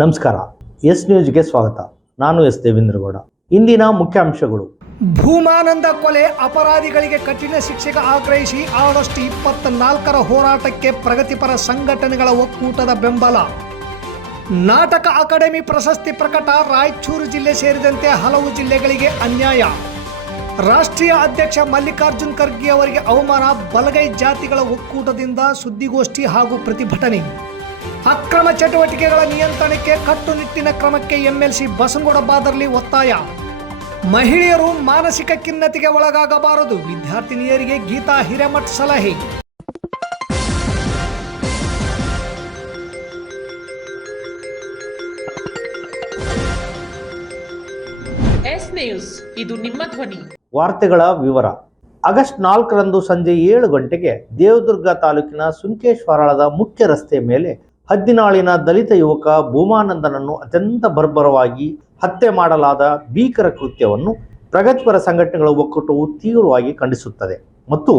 ನಮಸ್ಕಾರ. ಎಸ್ ನ್ಯೂಸ್ಗೆ ಸ್ವಾಗತ. ನಾನು ಎಸ್ ದೇವೇಂದ್ರಗೌಡ. ಇಂದಿನ ಮುಖ್ಯಾಂಶಗಳು. ಭೂಮಾನಂದ ಕೊಲೆ ಅಪರಾಧಿಗಳಿಗೆ ಕಠಿಣ ಶಿಕ್ಷೆಗೆ ಆಗ್ರಹಿಸಿ ಆಗಸ್ಟ್ 24ರ ಹೋರಾಟಕ್ಕೆ ಪ್ರಗತಿಪರ ಸಂಘಟನೆಗಳ ಒಕ್ಕೂಟದ ಬೆಂಬಲ. ನಾಟಕ ಅಕಾಡೆಮಿ ಪ್ರಶಸ್ತಿ ಪ್ರಕಟ. ರಾಯಚೂರು ಜಿಲ್ಲೆ ಸೇರಿದಂತೆ ಹಲವು ಜಿಲ್ಲೆಗಳಿಗೆ ಅನ್ಯಾಯ. ರಾಷ್ಟ್ರೀಯ ಅಧ್ಯಕ್ಷ ಮಲ್ಲಿಕಾರ್ಜುನ್ ಖರ್ಗೆ ಅವರಿಗೆ ಅವಮಾನ. ಬಲಗೈ ಜಾತಿಗಳ ಒಕ್ಕೂಟದಿಂದ ಸುದ್ದಿಗೋಷ್ಠಿ ಹಾಗೂ ಪ್ರತಿಭಟನೆ. ಅಕ್ರಮ ಚಟುವಟಿಕೆಗಳ ನಿಯಂತ್ರಣಕ್ಕೆ ಕಟ್ಟುನಿಟ್ಟಿನ ಕ್ರಮಕ್ಕೆ ಎಂಎಲ್ಸಿ ಬಸನಗೌಡ ಬಾದರ್ಲಿ ಒತ್ತಾಯ. ಮಹಿಳೆಯರು ಮಾನಸಿಕ ಖಿನ್ನತೆಗೆ ಒಳಗಾಗಬಾರದು. ವಿದ್ಯಾರ್ಥಿನಿಯರಿಗೆ ಗೀತಾ ಹಿರೇಮಠ್ ಸಲಹೆ. ಎಸ್ ನ್ಯೂಸ್, ಇದು ನಿಮ್ಮ ಧ್ವನಿ. ವಾರ್ತೆಗಳ ವಿವರ. ಆಗಸ್ಟ್ 4ರಂದು ಸಂಜೆ 7 ಗಂಟೆಗೆ ದೇವದುರ್ಗ ತಾಲೂಕಿನ ಸುಂಕೇಶ್ವರಳದ ಮುಖ್ಯ ರಸ್ತೆ ಮೇಲೆ ಹದ್ದಿನಾಳಿನ ದಲಿತ ಯುವಕ ಭೂಮಾನಂದನನ್ನು ಅತ್ಯಂತ ಬರ್ಬರವಾಗಿ ಹತ್ಯೆ ಮಾಡಲಾದ ಭೀಕರ ಕೃತ್ಯವನ್ನು ಪ್ರಗತಿಪರ ಸಂಘಟನೆಗಳ ಒಕ್ಕೂಟವು ತೀವ್ರವಾಗಿ ಖಂಡಿಸುತ್ತದೆ ಮತ್ತು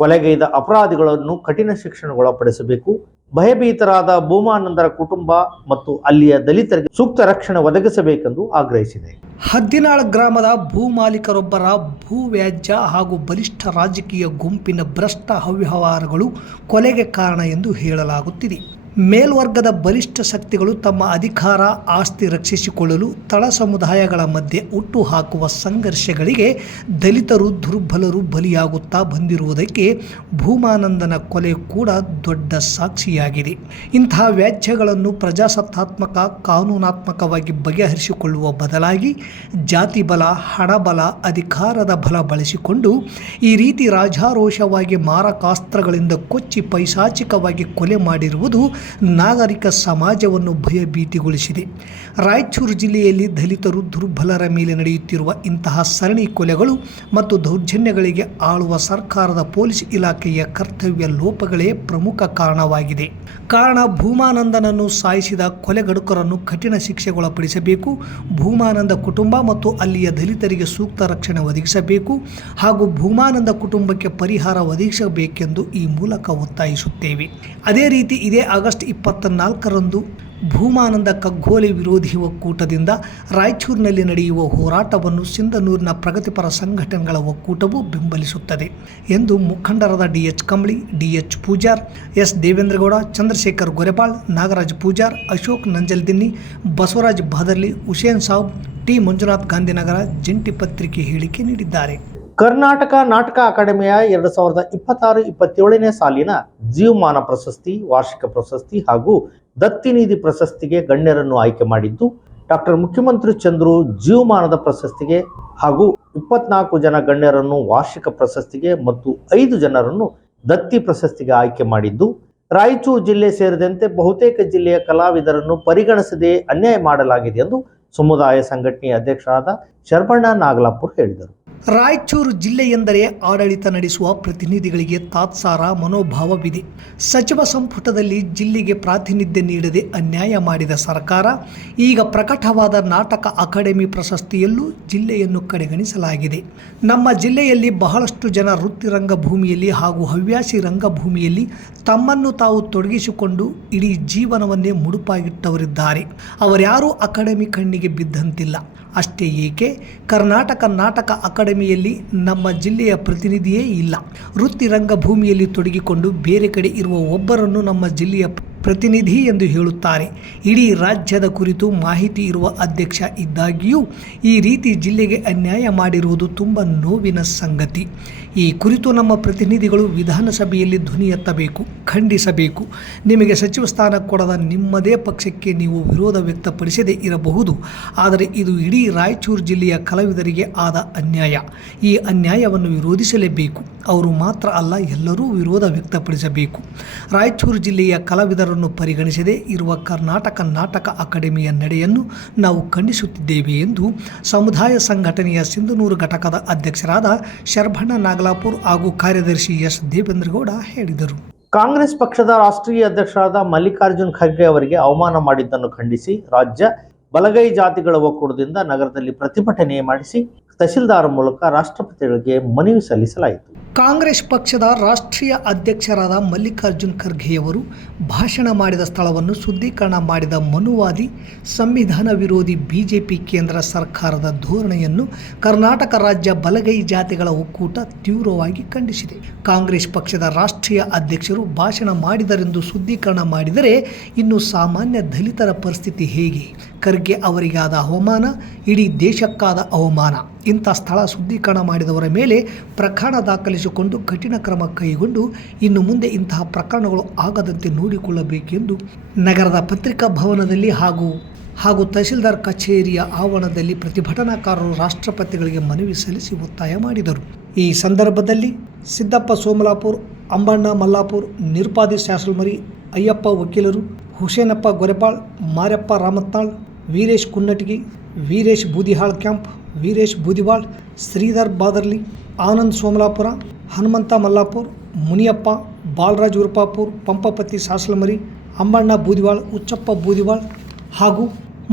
ಕೊಲೆಗೈದ ಅಪರಾಧಿಗಳನ್ನು ಕಠಿಣ ಶಿಕ್ಷಣಗೊಳಪಡಿಸಬೇಕು. ಭಯಭೀತರಾದ ಭೂಮಾನಂದರ ಕುಟುಂಬ ಮತ್ತು ಅಲ್ಲಿಯ ದಲಿತರಿಗೆ ಸೂಕ್ತ ರಕ್ಷಣೆ ಒದಗಿಸಬೇಕೆಂದು ಆಗ್ರಹಿಸಿದೆ. ಹದ್ದಿನಾಳ ಗ್ರಾಮದ ಭೂ ಮಾಲೀಕರೊಬ್ಬರ ಭೂ ವ್ಯಾಜ್ಯ ಹಾಗೂ ಬಲಿಷ್ಠ ರಾಜಕೀಯ ಗುಂಪಿನ ಭ್ರಷ್ಟ ಅವ್ಯವಹಾರಗಳು ಕೊಲೆಗೆ ಕಾರಣ ಎಂದು ಹೇಳಲಾಗುತ್ತಿದೆ. ಮೇಲ್ವರ್ಗದ ಬಲಿಷ್ಠ ಶಕ್ತಿಗಳು ತಮ್ಮ ಅಧಿಕಾರ ಆಸ್ತಿ ರಕ್ಷಿಸಿಕೊಳ್ಳಲು ತಳ ಸಮುದಾಯಗಳ ಮಧ್ಯೆ ಹುಟ್ಟು ಹಾಕುವ ಸಂಘರ್ಷಗಳಿಗೆ ದಲಿತರು ದುರ್ಬಲರು ಬಲಿಯಾಗುತ್ತಾ ಬಂದಿರುವುದಕ್ಕೆ ಭೂಮಾನಂದನ ಕೊಲೆ ಕೂಡ ದೊಡ್ಡ ಸಾಕ್ಷಿಯಾಗಿದೆ. ಇಂತಹ ವ್ಯಾಜ್ಯಗಳನ್ನು ಪ್ರಜಾಸತ್ತಾತ್ಮಕ ಕಾನೂನಾತ್ಮಕವಾಗಿ ಬಗೆಹರಿಸಿಕೊಳ್ಳುವ ಬದಲಾಗಿ ಜಾತಿ ಬಲ, ಹಣಬಲ, ಅಧಿಕಾರದ ಬಲ ಬಳಸಿಕೊಂಡು ಈ ರೀತಿ ರಾಜಾರೋಷವಾಗಿ ಮಾರಕಾಸ್ತ್ರಗಳಿಂದ ಕೊಚ್ಚಿ ಪೈಶಾಚಿಕವಾಗಿ ಕೊಲೆ ಮಾಡಿರುವುದು ನಾಗರಿಕ ಸಮಾಜವನ್ನು ಭಯಭೀತಿಗೊಳಿಸಿದೆ. ರಾಯಚೂರು ಜಿಲ್ಲೆಯಲ್ಲಿ ದಲಿತರು ದುರ್ಬಲರ ಮೇಲೆ ನಡೆಯುತ್ತಿರುವ ಇಂತಹ ಸರಣಿ ಕೊಲೆಗಳು ಮತ್ತು ದೌರ್ಜನ್ಯಗಳಿಗೆ ಆಳುವ ಸರ್ಕಾರದ ಪೊಲೀಸ್ ಇಲಾಖೆಯ ಕರ್ತವ್ಯ ಲೋಪಗಳೇ ಪ್ರಮುಖ ಕಾರಣವಾಗಿದೆ. ಕಾರಣ ಭೂಮಾನಂದನನ್ನು ಸಾಯಿಸಿದ ಕೊಲೆಗಡುಕರನ್ನು ಕಠಿಣ ಶಿಕ್ಷೆಗೊಳಪಡಿಸಬೇಕು. ಭೂಮಾನಂದ ಕುಟುಂಬ ಮತ್ತು ಅಲ್ಲಿಯ ದಲಿತರಿಗೆ ಸೂಕ್ತ ರಕ್ಷಣೆ ಒದಗಿಸಬೇಕು ಹಾಗೂ ಭೂಮಾನಂದ ಕುಟುಂಬಕ್ಕೆ ಪರಿಹಾರ ಒದಗಿಸಬೇಕೆಂದು ಈ ಮೂಲಕ ಒತ್ತಾಯಿಸುತ್ತೇವೆ. ಅದೇ ರೀತಿ ಇದೇ ಆಗಸ್ಟ್ 24ರಂದು ಭೂಮಾನಂದ ಕಗ್ಗೋಲೆ ವಿರೋಧಿ ಒಕ್ಕೂಟದಿಂದ ರಾಯಚೂರಿನಲ್ಲಿ ನಡೆಯುವ ಹೋರಾಟವನ್ನು ಸಿಂಧನೂರಿನ ಪ್ರಗತಿಪರ ಸಂಘಟನೆಗಳ ಒಕ್ಕೂಟವು ಬೆಂಬಲಿಸುತ್ತದೆ ಎಂದು ಮುಖಂಡರಾದ DH Kambali, DH Pujar, S Devendragowda, Chandrashekhar Gorebal, Nagaraj Pujar, Ashok Nanjaldinni, Basavaraj Badarli, Hussain Sab, T Manjunath Gandhinagar ಜಂಟಿ ಪತ್ರಿಕೆ ಹೇಳಿಕೆ ನೀಡಿದ್ದಾರೆ. ಕರ್ನಾಟಕ ನಾಟಕ ಅಕಾಡೆಮಿಯ 2026-27ನೇ ಸಾಲಿನ ಜೀವಮಾನ ಪ್ರಶಸ್ತಿ, ವಾರ್ಷಿಕ ಪ್ರಶಸ್ತಿ ಹಾಗೂ ದತ್ತಿನಿಧಿ ಪ್ರಶಸ್ತಿಗೆ ಗಣ್ಯರನ್ನು ಆಯ್ಕೆ ಮಾಡಿದ್ದು, ಡಾಕ್ಟರ್ ಮುಖ್ಯಮಂತ್ರಿ ಚಂದ್ರು ಜೀವಮಾನದ ಪ್ರಶಸ್ತಿಗೆ ಹಾಗೂ 24 ಜನ ಗಣ್ಯರನ್ನು ವಾರ್ಷಿಕ ಪ್ರಶಸ್ತಿಗೆ ಮತ್ತು 5 ಜನರನ್ನು ದತ್ತಿ ಪ್ರಶಸ್ತಿಗೆ ಆಯ್ಕೆ ಮಾಡಿದ್ದು, ರಾಯಚೂರು ಜಿಲ್ಲೆ ಸೇರಿದಂತೆ ಬಹುತೇಕ ಜಿಲ್ಲೆಯ ಕಲಾವಿದರನ್ನು ಪರಿಗಣಿಸದೆ ಅನ್ಯಾಯ ಮಾಡಲಾಗಿದೆ ಎಂದು ಸಮುದಾಯ ಸಂಘಟನೆಯ ಅಧ್ಯಕ್ಷರಾದ ಶರಬಣ್ಣ ನಾಗಲಾಪುರ್ ಹೇಳಿದರು. ರಾಯಚೂರು ಜಿಲ್ಲೆ ಎಂದರೆ ಆಡಳಿತ ನಡೆಸುವ ಪ್ರತಿನಿಧಿಗಳಿಗೆ ತಾತ್ಸಾರ ಮನೋಭಾವವಿದೆ. ಸಚಿವ ಸಂಪುಟದಲ್ಲಿ ಜಿಲ್ಲೆಗೆ ಪ್ರಾತಿನಿಧ್ಯ ನೀಡದೆ ಅನ್ಯಾಯ ಮಾಡಿದ ಸರ್ಕಾರ ಈಗ ಪ್ರಕಟವಾದ ನಾಟಕ ಅಕಾಡೆಮಿ ಪ್ರಶಸ್ತಿಯಲ್ಲೂ ಜಿಲ್ಲೆಯನ್ನು ಕಡೆಗಣಿಸಲಾಗಿದೆ. ನಮ್ಮ ಜಿಲ್ಲೆಯಲ್ಲಿ ಬಹಳಷ್ಟು ಜನ ವೃತ್ತಿ ರಂಗಭೂಮಿಯಲ್ಲಿ ಹಾಗೂ ಹವ್ಯಾಸಿ ರಂಗಭೂಮಿಯಲ್ಲಿ ತಮ್ಮನ್ನು ತಾವು ತೊಡಗಿಸಿಕೊಂಡು ಇಡೀ ಜೀವನವನ್ನೇ ಮುಡುಪಾಗಿಟ್ಟವರಿದ್ದಾರೆ. ಅವರ್ಯಾರೂ ಅಕಾಡೆಮಿ ಕಣ್ಣಿಗೆ ಬಿದ್ದಂತಿಲ್ಲ. ಅಷ್ಟೇ ಏಕೆ, ಕರ್ನಾಟಕ ನಾಟಕ ಅಕಾಡೆಮಿಯಲ್ಲಿ ನಮ್ಮ ಜಿಲ್ಲೆಯ ಪ್ರತಿನಿಧಿಯೇ ಇಲ್ಲ. ವೃತ್ತಿ ರಂಗಭೂಮಿಯಲ್ಲಿ ತೊಡಗಿಕೊಂಡು ಬೇರೆ ಕಡೆ ಇರುವ ಒಬ್ಬರನ್ನು ನಮ್ಮ ಜಿಲ್ಲೆಯ ಪ್ರತಿನಿಧಿ ಎಂದು ಹೇಳುತ್ತಾರೆ. ಇಡೀ ರಾಜ್ಯದ ಕುರಿತು ಮಾಹಿತಿ ಇರುವ ಅಧ್ಯಕ್ಷ ಇದ್ದಾಗಿಯೂ ಈ ರೀತಿ ಜಿಲ್ಲೆಗೆ ಅನ್ಯಾಯ ಮಾಡಿರುವುದು ತುಂಬ ನೋವಿನ ಸಂಗತಿ. ಈ ಕುರಿತು ನಮ್ಮ ಪ್ರತಿನಿಧಿಗಳು ವಿಧಾನಸಭೆಯಲ್ಲಿ ಧ್ವನಿ ಎತ್ತಬೇಕು, ಖಂಡಿಸಬೇಕು. ನಿಮಗೆ ಸಚಿವ ಸ್ಥಾನ ಕೊಡದ ನಿಮ್ಮದೇ ಪಕ್ಷಕ್ಕೆ ನೀವು ವಿರೋಧ ವ್ಯಕ್ತಪಡಿಸದೇ ಇರಬಹುದು, ಆದರೆ ಇದು ಇಡೀ ರಾಯಚೂರು ಜಿಲ್ಲೆಯ ಕಲಾವಿದರಿಗೆ ಆದ ಅನ್ಯಾಯ. ಈ ಅನ್ಯಾಯವನ್ನು ವಿರೋಧಿಸಲೇಬೇಕು. ಅವರು ಮಾತ್ರ ಅಲ್ಲ, ಎಲ್ಲರೂ ವಿರೋಧ ವ್ಯಕ್ತಪಡಿಸಬೇಕು. ರಾಯಚೂರು ಜಿಲ್ಲೆಯ ಕಲಾವಿದರನ್ನು ಪರಿಗಣಿಸದೇ ಇರುವ ಕರ್ನಾಟಕ ನಾಟಕ ಅಕಾಡೆಮಿಯ ನಡೆಯನ್ನು ನಾವು ಖಂಡಿಸುತ್ತಿದ್ದೇವೆ ಎಂದು ಸಮುದಾಯ ಸಂಘಟನೆಯ ಸಿಂಧನೂರು ಘಟಕದ ಅಧ್ಯಕ್ಷರಾದ ಶರಬಣ್ಣ ನಾಗಲಾಪುರ್ ಹಾಗೂ ಕಾರ್ಯದರ್ಶಿ ಎಸ್ ದೇವೇಂದ್ರಗೌಡ ಹೇಳಿದರು. ಕಾಂಗ್ರೆಸ್ ಪಕ್ಷದ ರಾಷ್ಟ್ರೀಯ ಅಧ್ಯಕ್ಷರಾದ ಮಲ್ಲಿಕಾರ್ಜುನ್ ಖರ್ಗೆ ಅವರಿಗೆ ಅವಮಾನ ಮಾಡಿದ್ದನ್ನು ಖಂಡಿಸಿ ರಾಜ್ಯ ಬಲಗೈ ಜಾತಿಗಳ ಒಕ್ಕೂಟದಿಂದ ನಗರದಲ್ಲಿ ಪ್ರತಿಭಟನೆ ಮಾಡಿಸಿ ತಹಶೀಲ್ದಾರ್ ಮೂಲಕ ರಾಷ್ಟ್ರಪತಿಗಳಿಗೆ ಮನವಿ ಸಲ್ಲಿಸಲಾಯಿತು. ಕಾಂಗ್ರೆಸ್ ಪಕ್ಷದ ರಾಷ್ಟ್ರೀಯ ಅಧ್ಯಕ್ಷರಾದ ಮಲ್ಲಿಕಾರ್ಜುನ್ ಖರ್ಗೆಯವರು ಭಾಷಣ ಮಾಡಿದ ಸ್ಥಳವನ್ನು ಶುದ್ಧೀಕರಣ ಮಾಡಿದ ಮನುವಾದಿ ಸಂವಿಧಾನ ವಿರೋಧಿ ಬಿಜೆಪಿ ಕೇಂದ್ರ ಸರ್ಕಾರದ ಧೋರಣೆಯನ್ನು ಕರ್ನಾಟಕ ರಾಜ್ಯ ಬಲಗೈ ಜಾತಿಗಳ ಒಕ್ಕೂಟ ತೀವ್ರವಾಗಿ ಖಂಡಿಸಿದೆ. ಕಾಂಗ್ರೆಸ್ ಪಕ್ಷದ ರಾಷ್ಟ್ರೀಯ ಅಧ್ಯಕ್ಷರು ಭಾಷಣ ಮಾಡಿದರೆಂದು ಶುದ್ಧೀಕರಣ ಮಾಡಿದರೆ ಇನ್ನು ಸಾಮಾನ್ಯ ದಲಿತರ ಪರಿಸ್ಥಿತಿ ಹೇಗೆ? ಖರ್ಗೆ ಅವರಿಗಾದ ಅವಮಾನ ಇಡೀ ದೇಶಕ್ಕಾದ ಅವಮಾನ. ಇಂಥ ಸ್ಥಳ ಶುದ್ಧೀಕರಣ ಮಾಡಿದವರ ಮೇಲೆ ಪ್ರಕರಣ ದಾಖಲಿಸಿಕೊಂಡು ಕಠಿಣ ಕ್ರಮ ಕೈಗೊಂಡು ಇನ್ನು ಮುಂದೆ ಇಂತಹ ಪ್ರಕರಣಗಳು ಆಗದಂತೆ ನೋಡಿಕೊಳ್ಳಬೇಕೆಂದು ನಗರದ ಪತ್ರಿಕಾ ಭವನದಲ್ಲಿ ಹಾಗೂ ತಹಸೀಲ್ದಾರ್ ಕಚೇರಿಯ ಆವರಣದಲ್ಲಿ ಪ್ರತಿಭಟನಾಕಾರರು ರಾಷ್ಟ್ರಪತಿಗಳಿಗೆ ಮನವಿ ಸಲ್ಲಿಸಿ ಒತ್ತಾಯ ಮಾಡಿದರು. ಈ ಸಂದರ್ಭದಲ್ಲಿ ಸಿದ್ದಪ್ಪ ಸೋಮಲಾಪುರ್, ಅಂಬಣ್ಣ ಮಲ್ಲಾಪುರ್, ನಿರ್ಪಾದಿ ಶಾಸಲ್ಮರಿ, ಅಯ್ಯಪ್ಪ ವಕೀಲರು, ಹುಸೇನಪ್ಪ ಗೊರೆಪಾಳ್, ಮಾರ್ಯಪ್ಪ ರಾಮತ್ನಾಳ್, ವೀರೇಶ್ ಕುನ್ನಟಗಿ, ವೀರೇಶ್ ಬೂದಿಹಾಳ್ ಕ್ಯಾಂಪ್, ವೀರೇಶ್ ಬೂದಿವಾಳ್, ಶ್ರೀಧರ್ ಬಾದರ್ಲಿ, ಆನಂದ್ ಸೋಮಲಾಪುರ, ಹನುಮಂತ ಮಲ್ಲಾಪುರ್, ಮುನಿಯಪ್ಪ, ಬಾಲರಾಜ್ ಉರ್ಪಾಪುರ್, ಪಂಪಪತಿ ಸಾಸಲಮರಿ, ಅಂಬಣ್ಣ ಬೂದಿವಾಳ್, ಉಚ್ಚಪ್ಪ ಬೂದಿವಾಳ್ ಹಾಗೂ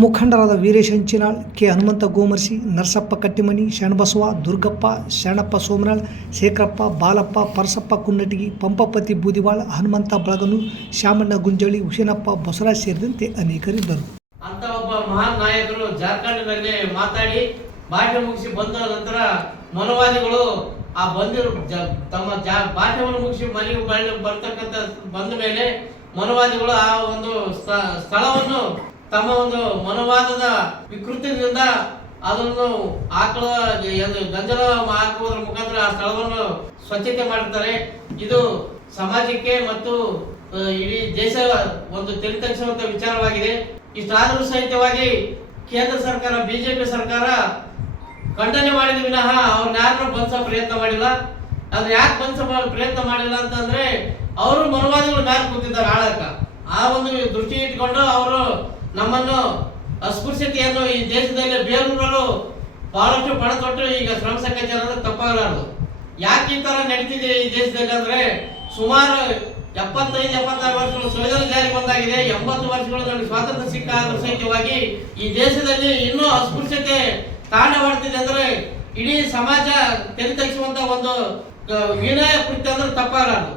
ಮುಖಂಡರಾದ ವೀರೇಶ್ ಹಂಚಿನಾಳ್, ಕೆ ಹನುಮಂತ ಗೋಮರ್ಸಿ, ನರಸಪ್ಪ ಕಟ್ಟಿಮನಿ, ಶರಣಬಸವ, ದುರ್ಗಪ್ಪ, ಶರಣಪ್ಪ ಸೋಮನಾಳ್, ಶೇಖರಪ್ಪ, ಬಾಲಪ್ಪ, ಪರಸಪ್ಪ ಕುನ್ನಟಗಿ, ಪಂಪಪತಿ ಬೂದಿವಾಳ್, ಹನುಮಂತ ಬಳಗನೂರ್, ಶ್ಯಾಮಣ್ಣ ಗುಂಜಳಿ, ಹುಸೇನಪ್ಪ ಬಸವರಾಜ್ ಸೇರಿದಂತೆ ಅನೇಕರಿದ್ದರು. ಅಂತ ಒಬ್ಬ ಮಹಾನ್ ನಾಯಕರು ಜಾರ್ಖಂಡ್ನಲ್ಲಿ ಮಾತಾಡಿ ಭಾಷೆ ಮುಗಿಸಿ ಬಂದ ನಂತರ ಮನವಾದಿಗಳು ಆ ತಮ್ಮ ಭಾಷೆಯನ್ನು ಮುಗಿಸಿ ಮನೆಗೆ ಬರ್ತಕ್ಕಂಥ ಬಂದ ಮೇಲೆ ಮನವಾದಿಗಳು ಆ ಒಂದು ಸ್ಥಳವನ್ನು ತಮ್ಮ ಒಂದು ಮನವಾದದ ವಿಕೃತಿಯಿಂದ ಅದನ್ನು ಗಂಜಲ ಹಾಕುವುದರ ಮುಖಾಂತರ ಆ ಸ್ಥಳವನ್ನು ಸ್ವಚ್ಛತೆ ಮಾಡುತ್ತಾರೆ. ಇದು ಸಮಾಜಕ್ಕೆ ಮತ್ತು ಇಡೀ ದೇಶ ಒಂದು ತಲೆತಗ್ಗಿಸುವಂತ ವಿಚಾರವಾಗಿದೆ. ಇಷ್ಟಾದರೂ ಸಹಿತವಾಗಿ ಕೇಂದ್ರ ಸರ್ಕಾರ, ಬಿಜೆಪಿ ಸರ್ಕಾರ ಖಂಡನೆ ಮಾಡಿದ ವಿನಃ ಅವ್ರನ್ನ ಯಾರನ್ನೂ ಬಂಧಿಸೋ ಪ್ರಯತ್ನ ಮಾಡಿಲ್ಲ. ಅದ್ರ ಯಾಕೆ ಬಂಧಿಸೋ ಪ್ರಯತ್ನ ಮಾಡಿಲ್ಲ ಅಂತಂದ್ರೆ ಅವರು ಮನವಾದಿಗಳು ಮ್ಯಾಲೆ ಕೂತಿದ್ದಾರೆ ಆಳಕ್ಕ. ಆ ಒಂದು ದೃಷ್ಟಿ ಇಟ್ಕೊಂಡು ಅವರು ನಮ್ಮನ್ನು ಅಸ್ಪೃಶ್ಯತೆಯನ್ನು ಈ ದೇಶದಲ್ಲಿ ಬೇರೂರಲು ಬಹಳಷ್ಟು ಪಣತೊಟ್ಟು ಈಗ ಶ್ರಮಿಸಕತ್ತಾರೆ ಅಂದ್ರೆ ತಪ್ಪಾಗಲಾರದು. ಯಾಕೆ ಈ ತರ ನಡೀತಿದೆ ಈ ದೇಶದಲ್ಲಿ ಅಂದ್ರೆ ಸುಮಾರು 75-76 ವರ್ಷಗಳು ಸಂವಿಧಾನ ಜಾರಿಗೆ ಬಂದಾಗಿದೆ. 80 ವರ್ಷಗಳು ನಮಗೆ ಸ್ವಾತಂತ್ರ್ಯ ಸಿಕ್ಕಾದರೂ ಸಹಿತವಾಗಿ ಈ ದೇಶದಲ್ಲಿ ಇನ್ನೂ ಅಸ್ಪೃಶ್ಯತೆ ತಾಂಡವಾಡ್ತಿದೆ ಅಂದ್ರೆ ಇಡೀ ಸಮಾಜ ತೆರೆತಗಿಸುವಂತ ಒಂದು ವಿನಯ ಕೃತ್ಯ ಅಂದ್ರೆ ತಪ್ಪಾಗಲಾರದು.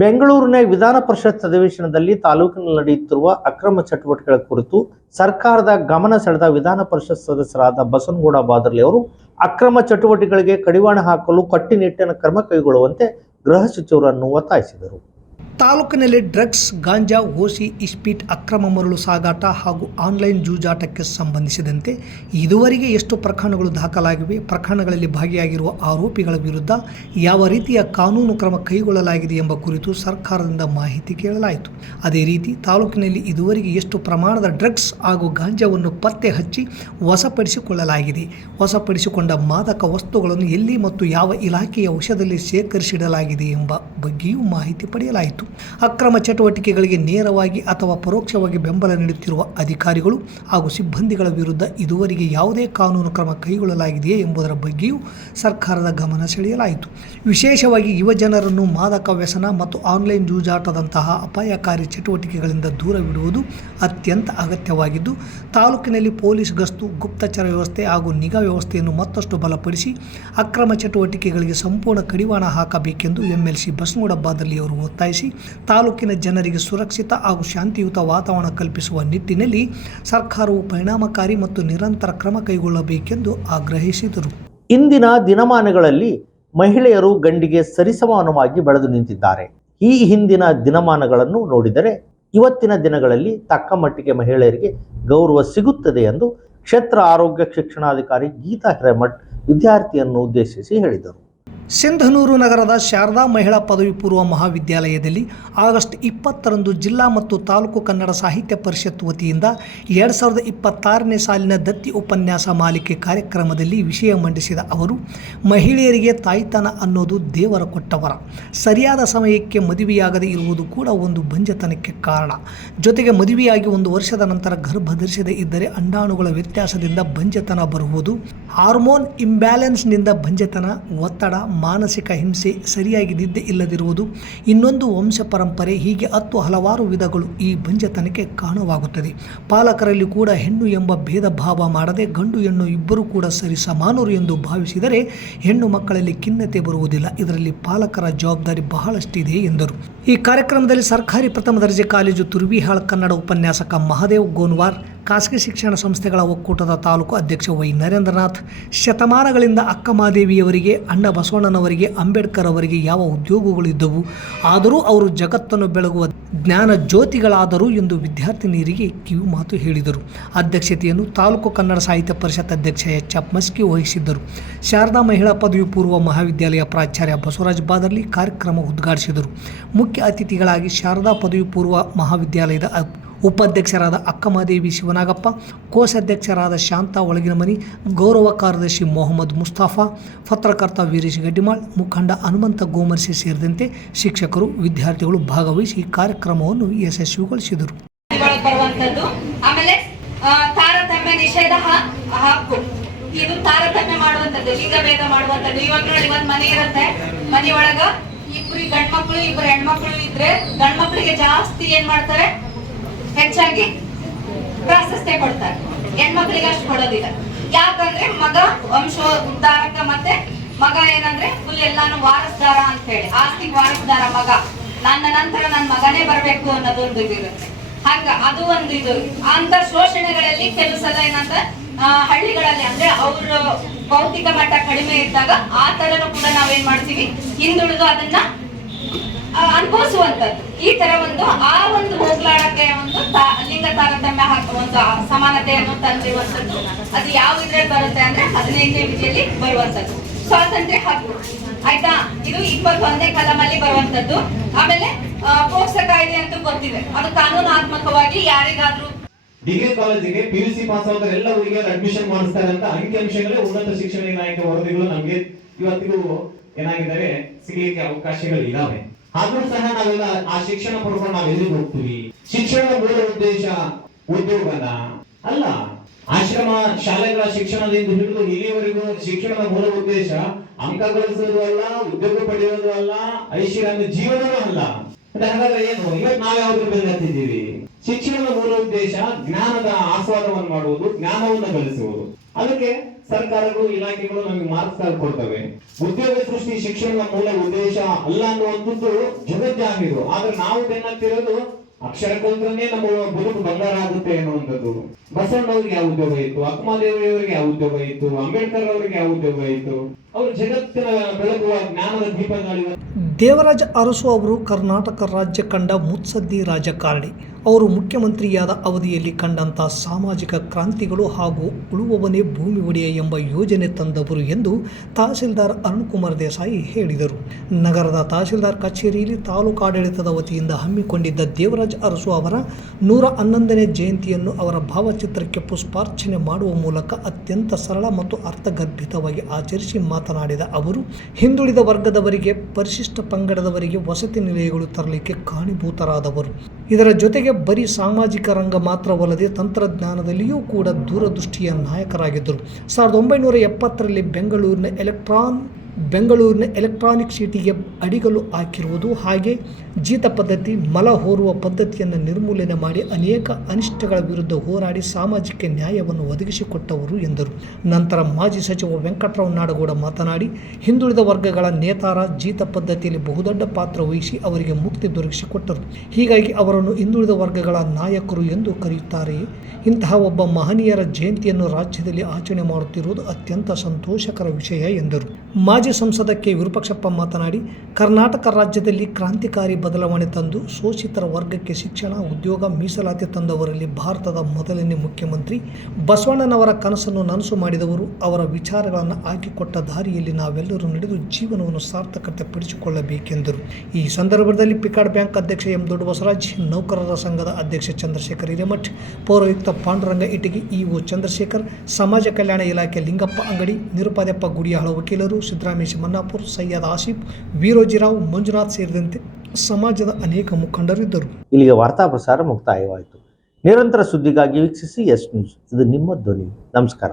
ಬೆಂಗಳೂರಿನ ವಿಧಾನ ಪರಿಷತ್ ಅಧಿವೇಶನದಲ್ಲಿ ತಾಲೂಕಿನಲ್ಲಿ ನಡೆಯುತ್ತಿರುವ ಅಕ್ರಮ ಚಟುವಟಿಕೆಗಳ ಕುರಿತು ಸರ್ಕಾರದ ಗಮನ ಸೆಳೆದ ವಿಧಾನ ಪರಿಷತ್ ಸದಸ್ಯರಾದ ಬಸನಗೌಡ ಬಾದರ್ಲಿ ಅವರು ಅಕ್ರಮ ಚಟುವಟಿಕೆಗಳಿಗೆ ಕಡಿವಾಣ ಹಾಕಲು ಕಟ್ಟುನಿಟ್ಟಿನ ಕ್ರಮ ಕೈಗೊಳ್ಳುವಂತೆ ಗೃಹ ಸಚಿವರನ್ನು ಒತ್ತಾಯಿಸಿದರು. ತಾಲೂಕಿನಲ್ಲಿ ಡ್ರಗ್ಸ್, ಗಾಂಜಾ, ಓಸಿ, ಇಸ್ಪೀಟ್, ಅಕ್ರಮ ಮರಳು ಸಾಗಾಟ ಹಾಗೂ ಆನ್ಲೈನ್ ಜೂಜಾಟಕ್ಕೆ ಸಂಬಂಧಿಸಿದಂತೆ ಇದುವರೆಗೆ ಎಷ್ಟು ಪ್ರಕರಣಗಳು ದಾಖಲಾಗಿವೆ, ಪ್ರಕರಣಗಳಲ್ಲಿ ಭಾಗಿಯಾಗಿರುವ ಆರೋಪಿಗಳ ವಿರುದ್ಧ ಯಾವ ರೀತಿಯ ಕಾನೂನು ಕ್ರಮ ಕೈಗೊಳ್ಳಲಾಗಿದೆ ಎಂಬ ಕುರಿತು ಸರ್ಕಾರದಿಂದ ಮಾಹಿತಿ ಕೇಳಲಾಯಿತು. ಅದೇ ರೀತಿ ತಾಲೂಕಿನಲ್ಲಿ ಇದುವರೆಗೆ ಎಷ್ಟು ಪ್ರಮಾಣದ ಡ್ರಗ್ಸ್ ಹಾಗೂ ಗಾಂಜಾವನ್ನು ಪತ್ತೆ ಹಚ್ಚಿ ವಶಪಡಿಸಿಕೊಳ್ಳಲಾಗಿದೆ, ವಶಪಡಿಸಿಕೊಂಡ ಮಾದಕ ವಸ್ತುಗಳನ್ನು ಎಲ್ಲಿ ಮತ್ತು ಯಾವ ಇಲಾಖೆಯ ವಶದಲ್ಲಿ ಶೇಖರಿಸಿಡಲಾಗಿದೆ ಎಂಬ ಬಗ್ಗೆಯೂ ಮಾಹಿತಿ ಪಡೆಯಲಾಯಿತು. ಅಕ್ರಮ ಚಟುವಟಿಕೆಗಳಿಗೆ ನೇರವಾಗಿ ಅಥವಾ ಪರೋಕ್ಷವಾಗಿ ಬೆಂಬಲ ನೀಡುತ್ತಿರುವ ಅಧಿಕಾರಿಗಳು ಹಾಗೂ ಸಿಬ್ಬಂದಿಗಳ ವಿರುದ್ಧ ಇದುವರೆಗೆ ಯಾವುದೇ ಕಾನೂನು ಕ್ರಮ ಕೈಗೊಳ್ಳಲಾಗಿದೆಯೇ ಎಂಬುದರ ಬಗ್ಗೆಯೂ ಸರ್ಕಾರದ ಗಮನ ಸೆಳೆಯಲಾಯಿತು. ವಿಶೇಷವಾಗಿ ಯುವಜನರನ್ನು ಮಾದಕ ವ್ಯಸನ ಮತ್ತು ಆನ್ಲೈನ್ ಜೂಜಾಟದಂತಹ ಅಪಾಯಕಾರಿ ಚಟುವಟಿಕೆಗಳಿಂದ ದೂರವಿಡುವುದು ಅತ್ಯಂತ ಅಗತ್ಯವಾಗಿದ್ದು, ತಾಲೂಕಿನಲ್ಲಿ ಪೊಲೀಸ್ ಗಸ್ತು, ಗುಪ್ತಚರ ವ್ಯವಸ್ಥೆ ಹಾಗೂ ನಿಗಾ ವ್ಯವಸ್ಥೆಯನ್ನು ಮತ್ತಷ್ಟು ಬಲಪಡಿಸಿ ಅಕ್ರಮ ಚಟುವಟಿಕೆಗಳಿಗೆ ಸಂಪೂರ್ಣ ಕಡಿವಾಣ ಹಾಕಬೇಕೆಂದು ಎಂಎಲ್ಸಿ ಬಸನಗೌಡ ಬಾದರ್ಲಿ ಅವರು ಒತ್ತಾಯಿಸಿ ತಾಲೂಕಿನ ಜನರಿಗೆ ಸುರಕ್ಷಿತ ಹಾಗೂ ಶಾಂತಿಯುತ ವಾತಾವರಣ ಕಲ್ಪಿಸುವ ನಿಟ್ಟಿನಲ್ಲಿ ಸರ್ಕಾರವು ಪರಿಣಾಮಕಾರಿ ಮತ್ತು ನಿರಂತರ ಕ್ರಮ ಕೈಗೊಳ್ಳಬೇಕೆಂದು ಆಗ್ರಹಿಸಿದರು. ಇಂದಿನ ದಿನಮಾನಗಳಲ್ಲಿ ಮಹಿಳೆಯರು ಗಂಡಿಗೆ ಸರಿಸಮಾನವಾಗಿ ಬೆಳೆದು ನಿಂತಿದ್ದಾರೆ. ಈ ಹಿಂದಿನ ದಿನಮಾನಗಳನ್ನು ನೋಡಿದರೆ ಇವತ್ತಿನ ದಿನಗಳಲ್ಲಿ ತಕ್ಕ ಮಟ್ಟಿಗೆ ಮಹಿಳೆಯರಿಗೆ ಗೌರವ ಸಿಗುತ್ತದೆ ಎಂದು ಕ್ಷೇತ್ರ ಆರೋಗ್ಯ ಶಿಕ್ಷಣಾಧಿಕಾರಿ ಗೀತಾ ಹಿರೇಮಠ್ ವಿದ್ಯಾರ್ಥಿಯನ್ನು ಉದ್ದೇಶಿಸಿ ಹೇಳಿದರು. ಸಿಂಧನೂರು ನಗರದ ಶಾರದಾ ಮಹಿಳಾ ಪದವಿ ಪೂರ್ವ ಮಹಾವಿದ್ಯಾಲಯದಲ್ಲಿ ಆಗಸ್ಟ್ 20ರಂದು ಜಿಲ್ಲಾ ಮತ್ತು ತಾಲೂಕು ಕನ್ನಡ ಸಾಹಿತ್ಯ ಪರಿಷತ್ ವತಿಯಿಂದ 2026ನೇ ಸಾಲಿನ ದತ್ತಿ ಉಪನ್ಯಾಸ ಮಾಲಿಕೆ ಕಾರ್ಯಕ್ರಮದಲ್ಲಿ ವಿಷಯ ಮಂಡಿಸಿದ ಅವರು, ಮಹಿಳೆಯರಿಗೆ ತಾಯ್ತನ ಅನ್ನೋದು ದೇವರ ಕೊಟ್ಟವರ. ಸರಿಯಾದ ಸಮಯಕ್ಕೆ ಮದುವೆಯಾಗದೇ ಇರುವುದು ಕೂಡ ಒಂದು ಬಂಜತನಕ್ಕೆ ಕಾರಣ. ಜೊತೆಗೆ ಮದುವೆಯಾಗಿ 1 ವರ್ಷದ ನಂತರ ಗರ್ಭ ಧರಿಸದೇ ಇದ್ದರೆ ಅಂಡಾಣುಗಳ ವ್ಯತ್ಯಾಸದಿಂದ ಬಂಜತನ ಬರುವುದು, ಹಾರ್ಮೋನ್ ಇಂಬ್ಯಾಲೆನ್ಸ್ನಿಂದ ಬಂಜತನ, ಒತ್ತಡ, ಮಾನಸಿಕ ಹಿಂಸೆ, ಸರಿಯಾಗಿ ನಿದ್ದೆ ಇಲ್ಲದಿರುವುದು, ಇನ್ನೊಂದು ವಂಶ ಪರಂಪರೆ, ಹೀಗೆ ಹಲವಾರು ವಿಧಗಳು ಈ ಬಂಜತನಕ್ಕೆ ಕಾರಣವಾಗುತ್ತದೆ. ಪಾಲಕರಲ್ಲಿ ಕೂಡ ಹೆಣ್ಣು ಎಂಬ ಭೇದ ಭಾವ ಮಾಡದೆ ಗಂಡು ಹೆಣ್ಣು ಇಬ್ಬರು ಕೂಡ ಸರಿ ಸಮಾನರು ಎಂದು ಭಾವಿಸಿದರೆ ಹೆಣ್ಣು ಮಕ್ಕಳಲ್ಲಿ ಖಿನ್ನತೆ ಬರುವುದಿಲ್ಲ. ಇದರಲ್ಲಿ ಪಾಲಕರ ಜವಾಬ್ದಾರಿ ಬಹಳಷ್ಟಿದೆ ಎಂದರು. ಈ ಕಾರ್ಯಕ್ರಮದಲ್ಲಿ ಸರ್ಕಾರಿ ಪ್ರಥಮ ದರ್ಜೆ ಕಾಲೇಜು ತುರ್ವಿಹಾಳ್ ಕನ್ನಡ ಉಪನ್ಯಾಸಕ ಮಹದೇವ್ ಗೋನ್ವಾರ್, ಖಾಸಗಿ ಶಿಕ್ಷಣ ಸಂಸ್ಥೆಗಳ ಒಕ್ಕೂಟದ ತಾಲೂಕು ಅಧ್ಯಕ್ಷ ವೈ ನರೇಂದ್ರನಾಥ್, ಶತಮಾನಗಳಿಂದ ಅಕ್ಕಮಹಾದೇವಿಯವರಿಗೆ, ಅಣ್ಣ ಬಸವಣ್ಣನವರಿಗೆ, ಅಂಬೇಡ್ಕರ್ ಅವರಿಗೆ ಯಾವ ಉದ್ಯೋಗಗಳಿದ್ದವು, ಆದರೂ ಅವರು ಜಗತ್ತನ್ನು ಬೆಳಗುವ ಜ್ಞಾನ ಜ್ಯೋತಿಗಳಾದರು ಎಂದು ವಿದ್ಯಾರ್ಥಿನಿಯರಿಗೆ ಕಿವಿ ಮಾತು ಹೇಳಿದರು. ಅಧ್ಯಕ್ಷತೆಯನ್ನು ತಾಲೂಕು ಕನ್ನಡ ಸಾಹಿತ್ಯ ಪರಿಷತ್ ಅಧ್ಯಕ್ಷ ಎಚ್ ಮಸ್ಕಿ ವಹಿಸಿದ್ದರು. ಶಾರದಾ ಮಹಿಳಾ ಪದವಿ ಪೂರ್ವ ಮಹಾವಿದ್ಯಾಲಯ ಪ್ರಾಚಾರ್ಯ ಬಸವರಾಜ್ ಬಾದರ್ಲಿ ಕಾರ್ಯಕ್ರಮ ಉದ್ಘಾಟಿಸಿದರು. ಮುಖ್ಯ ಅತಿಥಿಗಳಾಗಿ ಶಾರದಾ ಪದವಿ ಪೂರ್ವ ಮಹಾವಿದ್ಯಾಲಯದ ಉಪಾಧ್ಯಕ್ಷರಾದ ಅಕ್ಕಮಹಾದೇವಿ ಶಿವನಾಗಪ್ಪ, ಕೋಶಾಧ್ಯಕ್ಷರಾದ ಶಾಂತಾ ಒಳಗಿನಮನಿ, ಗೌರವ ಕಾರ್ಯದರ್ಶಿ ಮೊಹಮ್ಮದ್ ಮುಸ್ತಾಫಾ, ಪತ್ರಕರ್ತ ವೀರೇಶ್ ಗಡ್ಡಿಮಾಳ್, ಮುಖಂಡ ಹನುಮಂತ ಗೋಮರ್ಸಿ ಸೇರಿದಂತೆ ಶಿಕ್ಷಕರು, ವಿದ್ಯಾರ್ಥಿಗಳು ಭಾಗವಹಿಸಿ ಕಾರ್ಯಕ್ರಮವನ್ನು ಯಶಸ್ವಿಗೊಳಿಸಿದರು. ಆಮೇಲೆ ತಾರತಮ್ಯ ನಿಷೇಧ ಹಕ್ಕು, ಇದು ತಾರತಮ್ಯ ಮಾಡುವಂತದ್ದು, ಲಿಂಗಭೇದ ಮಾಡುವಂತದ್ದು. ಇವಾಗ ನೋಡಿ, ಒಂದ್ ಮನೆ ಇರುತ್ತೆ, ಮನೆಯೊಳಗ ಇಬ್ರು ಗಂಡ್ಮಕ್ಳು ಇಬ್ರು ಹೆಣ್ಮಕ್ಳು ಇದ್ರೆ ಗಂಡ್ಮಕ್ಳಿಗೆ ಜಾಸ್ತಿ ಏನ್ ಮಾಡ್ತಾರೆ, ಹೆಚ್ಚಾಗಿ ಪ್ರಾಶಸ್ತ್ಯ ಕೊಡ್ತಾರೆ, ಹೆಣ್ಮಕ್ಳಿಗೆ ಅಷ್ಟು ಕೊಡೋದಿಲ್ಲ. ಯಾಕಂದ್ರೆ ಮಗ ವಂಶೋದ್ಧಾರಕ, ಮತ್ತೆ ಮಗ ಏನಂದ್ರೆ ಫುಲ್ ಎಲ್ಲಾನು ವಾರಸ್ದಾರ ಅಂತ ಹೇಳಿ, ಆಸ್ತಿಗೆ ವಾರಸ್ದಾರ ಮಗ, ನನ್ನ ನಂತರ ನನ್ನ ಮಗನೇ ಬರ್ಬೇಕು ಅನ್ನೋದೊಂದು ಇದಿರುತ್ತೆ. ಹಾಗ ಅದು ಒಂದು ಇದು ಅಂತ ಶೋಷಣೆಗಳಲ್ಲಿ ಕೆಲವು ಸಲ ಏನಂತ ಹಳ್ಳಿಗಳಲ್ಲಿ ಅಂದ್ರೆ ಅವ್ರ ಭೌತಿಕ ಮಟ್ಟ ಕಡಿಮೆ ಇದ್ದಾಗ ಆ ತರನು ಕೂಡ ನಾವೇನ್ ಮಾಡ್ತೀವಿ, ಹಿಂದುಳಿದು ಅದನ್ನ ಅನುಭವಿಸುವಂತದ್ದು. ಈ ತರ ಒಂದು ಹೋಗ್ಲಾಡಕ್ಕೆ ಒಂದು ಲಿಂಗ ತಾರತಮ್ಯ ಒಂದು ಸಮಾನತೆಯನ್ನು ತಂದಿರುವಂತದ್ದು. ಅದು ಯಾವ ಇದ್ರಲ್ಲಿ ಬರುತ್ತೆ ಅಂದ್ರೆ 15ನೇ ವಿಧಿಯಲ್ಲಿ ಬರುವಂತದ್ದು ಸ್ವಾತಂತ್ರ್ಯ ಹಕ್ಕು. ಆಯ್ತಾ, ಇದು 21ನೇ ಕಲಮಲ್ಲಿ ಬರುವಂತದ್ದು. ಆಮೇಲೆ ಪೋಕ್ಸೋ ಕಾಯ್ದೆ ಅಂತ ಗೊತ್ತಿದೆ, ಅದು ಕಾನೂನಾತ್ಮಕವಾಗಿ ಯಾರಿಗಾದ್ರೂ ಡಿಗ್ರಿ ಕಾಲೇಜಿಗೆ PUC ಪಾಸ್ ಆದ ಎಲ್ಲ ಹುಡುಗಿಯರು ಅಡ್ಮಿಷನ್ ಮಾಡಿಸ್ತಾರೆ ಅಂತ ಅಂಕಿಅಂಶಗಳೇ ಉನ್ನತ ಶಿಕ್ಷಣ ಇಲಾಖೆ ವರದಿಗಳು ನಮ್ಗೆ ಇವತ್ತಿಗೂ ಏನಾಗಿದ್ದಾರೆ, ಸಿಗ್ಲಿಕ್ಕೆ ಅವಕಾಶಗಳು ಇದಾವೆ. ಆದ್ರೂ ಸಹ ನಾವೆಲ್ಲ ಆ ಶಿಕ್ಷಣ ಪಡ್ಕೊಂಡು ನಾವ್ ಎಲ್ಲಿಗೆ ಹೋಗ್ತೀವಿ? ಶಿಕ್ಷಣದ ಮೂಲ ಉದ್ದೇಶ ಉದ್ಯೋಗನ ಅಲ್ಲ. ಆಶ್ರಮ ಶಾಲೆಗಳ ಶಿಕ್ಷಣದಿಂದ ಹಿಡಿದು ಇಲ್ಲಿವರೆಗೂ ಶಿಕ್ಷಣದ ಮೂಲ ಉದ್ದೇಶ ಅಂಕ ಗಳಿಸೋದು ಅಲ್ಲ, ಉದ್ಯೋಗ ಪಡೆಯೋದು ಅಲ್ಲ, ಐಶ್ವರ್ಯ ಜೀವನವೂ ಅಲ್ಲ. ಹಾಗಾದ್ರೆ ಏನು, ಇವತ್ತು ನಾವ್ ಯಾವ್ದ್ರ ಮೇಲೆ ಹತ್ತಿದ್ದೀವಿ? ಶಿಕ್ಷಣದ ಮೂಲ ಉದ್ದೇಶ ಜ್ಞಾನದ ಆಸ್ವಾದವನ್ನು ಮಾಡುವುದು, ಜ್ಞಾನವನ್ನು ಗಳಿಸುವುದು. ಅದಕ್ಕೆ ಸರ್ಕಾರಗಳು, ಇಲಾಖೆಗಳು ನಮಗೆ ಮಾರ್ಕ್ಸ್ ಕೊಡ್ತವೆ. ಉದ್ಯೋಗ ಸೃಷ್ಟಿ ಶಿಕ್ಷಣದ ಮೂಲ ಉದ್ದೇಶ ಅಲ್ಲ ಅನ್ನುವಂಥದ್ದು ಜಗಜ್ಜಾಹೀರು. ಆದ್ರೆ ನಾವು ಬೆನ್ನತ್ತಿರೋದು ಅಕ್ಷರ ಕಲ್ತ್ರನೇ ನಮ್ಮ ಬದುಕು ಬಂಗಾರ ಆಗುತ್ತೆ ಅನ್ನುವಂಥದ್ದು. ಬಸವಣ್ಣವ್ರಿಗೆ ಯಾವ ಉದ್ಯೋಗ ಇತ್ತು, ಅಕ್ಕಮಹಾದೇವಿಯವರಿಗೆ ಯಾವ ಉದ್ಯೋಗ ಇತ್ತು, ಅಂಬೇಡ್ಕರ್ ಅವರಿಗೆ ಯಾವ ಉದ್ಯೋಗ ಇತ್ತು? ಅವರು ಜಗತ್ತಿನ ಬೆಳಗುವ ಜ್ಞಾನದ ದೀಪಗಳು. ದೇವರಾಜ ಅರಸು ಅವರು ಕರ್ನಾಟಕ ರಾಜ್ಯ ಕಂಡ ಮುತ್ಸದ್ದಿ ರಾಜಕಾರಣಿ. ಅವರು ಮುಖ್ಯಮಂತ್ರಿಯಾದ ಅವಧಿಯಲ್ಲಿ ಕಂಡಂಥ ಸಾಮಾಜಿಕ ಕ್ರಾಂತಿಗಳು ಹಾಗೂ ಉಳುವವನೇ ಭೂಮಿ ಒಡೆಯ ಎಂಬ ಯೋಜನೆ ತಂದವರು ಎಂದು ತಹಸೀಲ್ದಾರ್ ಅರುಣ್ ಕುಮಾರ್ ದೇಸಾಯಿ ಹೇಳಿದರು. ನಗರದ ತಹಸೀಲ್ದಾರ್ ಕಚೇರಿಯಲ್ಲಿ ತಾಲೂಕು ಆಡಳಿತದ ವತಿಯಿಂದ ಹಮ್ಮಿಕೊಂಡಿದ್ದ ದೇವರಾಜ ಅರಸು ಅವರ 111ನೇ ಜಯಂತಿಯನ್ನು ಅವರ ಭಾವಚಿತ್ರಕ್ಕೆ ಪುಷ್ಪಾರ್ಚನೆ ಮಾಡುವ ಮೂಲಕ ಅತ್ಯಂತ ಸರಳ ಮತ್ತು ಅರ್ಥಗರ್ಭಿತವಾಗಿ ಆಚರಿಸಿ ಮಾತನಾಡಿದ ಅವರು, ಹಿಂದುಳಿದ ವರ್ಗದವರಿಗೆ, ಪರಿಶಿಷ್ಟ ಪಂಗಡದವರಿಗೆ ವಸತಿ ನಿಲಯಗಳು ತರಲಿಕ್ಕೆ ಕಾರಣೀಭೂತರಾದವರು. ಇದರ ಜೊತೆಗೆ ಬರೀ ಸಾಮಾಜಿಕ ರಂಗ ಮಾತ್ರವಲ್ಲದೆ ತಂತ್ರಜ್ಞಾನದಲ್ಲಿಯೂ ಕೂಡ ದೂರದೃಷ್ಟಿಯ ನಾಯಕರಾಗಿದ್ದರು. 1970ರಲ್ಲಿ ಬೆಂಗಳೂರಿನ ಎಲೆಕ್ಟ್ರಾನಿಕ್ ಸಿಟಿಗೆ ಅಡಿಗಲು ಹಾಕಿರುವುದು, ಹಾಗೆ ಜೀತ ಪದ್ಧತಿ, ಮಲ ಹೊರುವ ಪದ್ಧತಿಯನ್ನು ನಿರ್ಮೂಲನೆ ಮಾಡಿ ಅನೇಕ ಅನಿಷ್ಟಗಳ ವಿರುದ್ಧ ಹೋರಾಡಿ ಸಾಮಾಜಿಕ ನ್ಯಾಯವನ್ನು ಒದಗಿಸಿಕೊಟ್ಟವರು ಎಂದರು. ನಂತರ ಮಾಜಿ ಸಚಿವ ವೆಂಕಟರಾವ್ ನಾಡಗೌಡ ಮಾತನಾಡಿ, ಹಿಂದುಳಿದ ವರ್ಗಗಳ ನೇತಾರ, ಜೀತ ಪದ್ಧತಿಯಲ್ಲಿ ಬಹುದೊಡ್ಡ ಪಾತ್ರ ವಹಿಸಿ ಅವರಿಗೆ ಮುಕ್ತಿ ದೊರಕಿಸಿಕೊಟ್ಟರು. ಹೀಗಾಗಿ ಅವರನ್ನು ಹಿಂದುಳಿದ ವರ್ಗಗಳ ನಾಯಕರು ಎಂದು ಕರೆಯುತ್ತಾರೆ. ಇಂತಹ ಒಬ್ಬ ಮಹನೀಯರ ಜಯಂತಿಯನ್ನು ರಾಜ್ಯದಲ್ಲಿ ಆಚರಣೆ ಮಾಡುತ್ತಿರುವುದು ಅತ್ಯಂತ ಸಂತೋಷಕರ ವಿಷಯ ಎಂದರು. ಮಾಜಿ ಸಂಸದ ಕೆ ವಿರೂಪಾಕ್ಷಪ್ಪ ಮಾತನಾಡಿ, ಕರ್ನಾಟಕ ರಾಜ್ಯದಲ್ಲಿ ಕ್ರಾಂತಿಕಾರಿ ಬದಲಾವಣೆ ತಂದು ಶೋಷಿತರ ವರ್ಗಕ್ಕೆ ಶಿಕ್ಷಣ, ಉದ್ಯೋಗ, ಮೀಸಲಾತಿ ತಂದವರಲ್ಲಿ ಭಾರತದ ಮೊದಲನೇ ಮುಖ್ಯಮಂತ್ರಿ. ಬಸವಣ್ಣನವರ ಕನಸನ್ನು ನನಸು ಮಾಡಿದವರು. ಅವರ ವಿಚಾರಗಳನ್ನು ಹಾಕಿಕೊಟ್ಟ ದಾರಿಯಲ್ಲಿ ನಾವೆಲ್ಲರೂ ನಡೆದು ಜೀವನವನ್ನು ಸಾರ್ಥಕತೆ ಪಡಿಸಿಕೊಳ್ಳಬೇಕೆಂದರು. ಈ ಸಂದರ್ಭದಲ್ಲಿ ಪಿಕಾರ್ಡ್ ಬ್ಯಾಂಕ್ ಅಧ್ಯಕ್ಷ ಎಂ ದೊಡ್ಡಬಸವರಾಜ್, ನೌಕರರ ಸಂಘದ ಅಧ್ಯಕ್ಷ ಚಂದ್ರಶೇಖರ್ ಹಿರೇಮಠ್, ಪೌರಾಯುಕ್ತ ಪಾಂಡುರಂಗ ಇಟಗಿ, ಇಒ ಚಂದ್ರಶೇಖರ್, ಸಮಾಜ ಕಲ್ಯಾಣ ಇಲಾಖೆ ಲಿಂಗಪ್ಪ ಅಂಗಡಿ, ನಿರುಪಾದ್ಯಪ್ಪ ಗುಡಿಯಾಳ ವಕೀಲರು, ಸಿದ್ದರಾಮೇಶ್ ಮನ್ನಾಪುರ್, ಸೈಯದ್ ಆಸಿಫ್, ವೀರೋಜಿರಾವ್, ಮಂಜುನಾಥ್ ಸೇರಿದಂತೆ ಸಮಾಜದ ಅನೇಕ ಮುಖಂಡರಿದ್ದರು. ಇಲ್ಲಿಗೆ ವಾರ್ತಾ ಪ್ರಸಾರ ಮುಕ್ತಾಯವಾಯಿತು. ನಿರಂತರ ಸುದ್ದಿಗಾಗಿ ವೀಕ್ಷಿಸಿ ಎಸ್ ನ್ಯೂಸ್. ಇದು ನಿಮ್ಮ ಧ್ವನಿ. ನಮಸ್ಕಾರ.